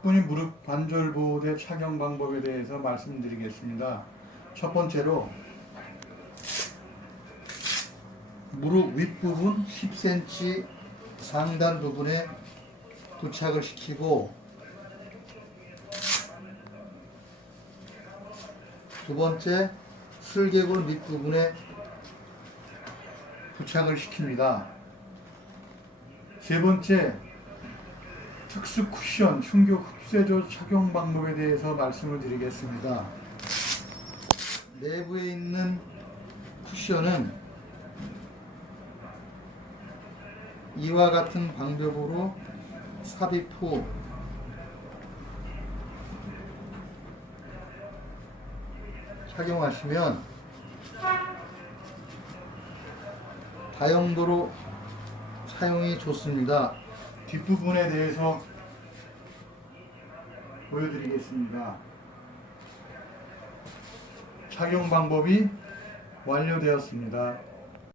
사뿐히 무릎 관절 보호대 착용 방법에 대해서 말씀드리겠습니다. 첫 번째로 무릎 윗부분 10cm 상단 부분에 부착을 시키고 두 번째 슬개골 밑부분에 부착을 시킵니다. 세 번째 특수 쿠션 충격 흡쇄조 착용 방법에 대해서 말씀을 드리겠습니다. 내부에 있는 쿠션은 이와 같은 방법으로 삽입 후 착용하시면 다용도로 사용이 좋습니다. 뒷부분에 대해서 보여드리겠습니다. 착용 방법이 완료되었습니다.